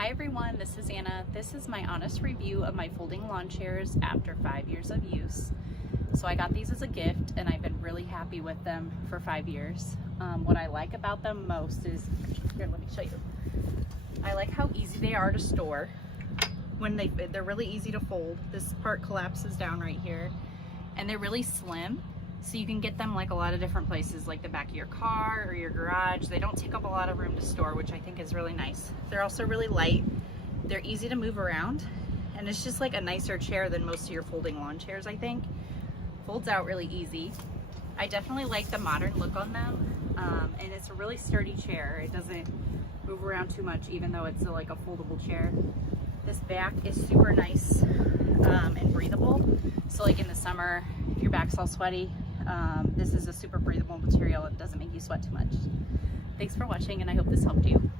Hi everyone, this is Anna. This is my honest review of my folding lawn chairs after 5 years of use. So I got these as a gift and I've been really happy with them for 5 years. What I like about them most is, here, let me show you. I like how easy they are to store. When they're really easy to fold. This part collapses down right here, and they're really slim. So you can get them like a lot of different places, like the back of your car or your garage. They don't take up a lot of room to store, which I think is really nice. They're also really light. They're easy to move around, and it's just like a nicer chair than most of your folding lawn chairs, I think. Folds out really easy. I definitely like the modern look on them, and it's a really sturdy chair. It doesn't move around too much, even though it's like a foldable chair. This back is super nice and breathable. So like in the summer, if your back's all sweaty, this is a super breathable material. It doesn't make you sweat too much. Thanks for watching, and I hope this helped you.